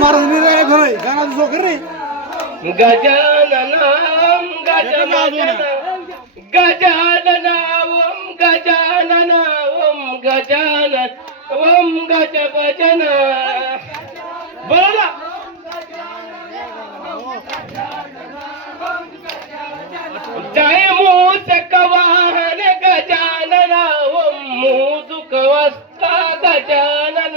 महाराज रे घरे गाना जो कर रे गजाननम गजानन गजानन ओम गजानन ओम गजानन ओम गज भजन बोला जय मूषक वाहन गजानन ओम मूषक वस्ता गजानन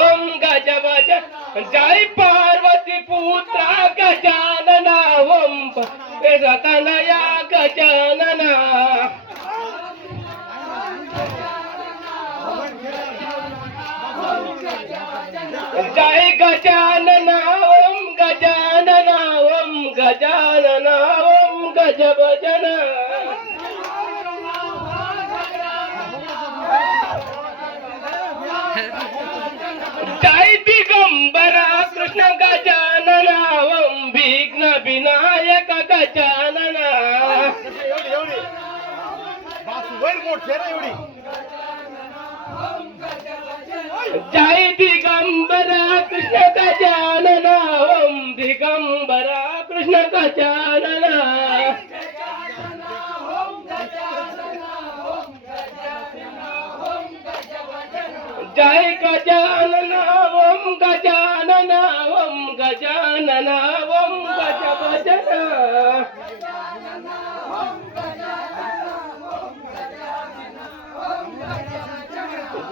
ओम गज भज जय पार्वती पुत्र गजानन ओम रतनया गजानन जय गजानन ओम गजानन ओम गजानन ओम गज भजन जय दिगंबरा कृष्ण गजानन ओम विघ्न विनायक गजानन जय दिगंबरा कृष्ण गजानन ओम दिगंबरा कृष्ण गजानन जय गजानन ओम गजानन ओम गजानन ओम गज भजन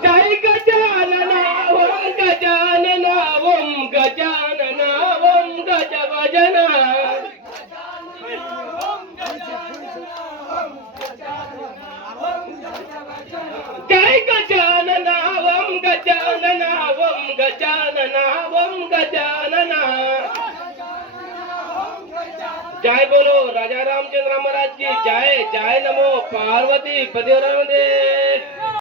जय गजानन ओम गजानन ओम गजानन ओम गज भजन जय गजानन ओम गजानन ओम गजानन ओम गजानन जय बोलो राजा रामचंद्र महाराज की जय जय नमो पार्वती पतिवरानंदे